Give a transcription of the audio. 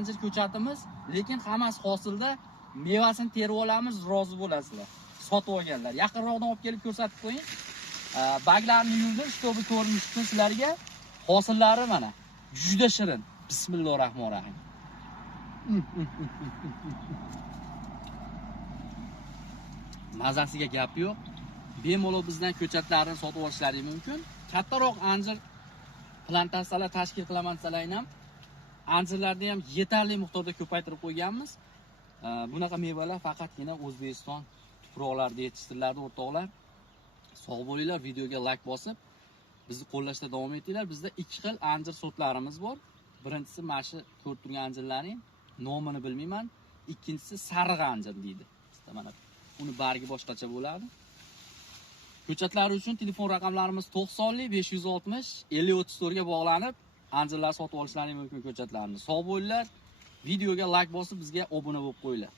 Anjir ko'chatimiz, lekin hammasi hosilda, mevasini terib olamiz, rozi bo'lasizlar. Sotib olganlar. Yaqinroqdan olib kelib ko'rsatib qo'ying. Baglarni yuvdim, shtobi ko'rinish uchun sizlarga. Hosillari mana. Juda shirin. Bismillahirrohmanirrohim. Mazasiga gap yo'q. Bemalol bizdan ko'chatlarni sotib olishlaringiz mumkin. Kattaroq anjir plantatsiyalar tashkil qilaman desalar ham anjirlarni ham yetarli miqdorda ko'paytirib qo'yganmiz. Bunaqa mevalar faqatgina O'zbekiston tuproqlarida yetishtiriladi, o'rtoqlar. Sog' bo'linglar, videoga like bosib, bizni qo'llashda davom etinglar. Bizda ikki xil anjir sortlarimiz bor. Birinchisi mana shu ko'rib turgan anjirlarning nomini bilmayman. Ikkinchisi sariq anjir deydi. Mana uni bargi boshqacha bo'ladi. Ko'chatlar uchun telefon raqamlarimiz 90 560 5034 ga bog'lanib, anjirlar sotib olishlaringiz mumkin ko'chatlarni. Sog' bo'linglar. Videoga like bosib, bizga obuna bo'lib qo'yinglar.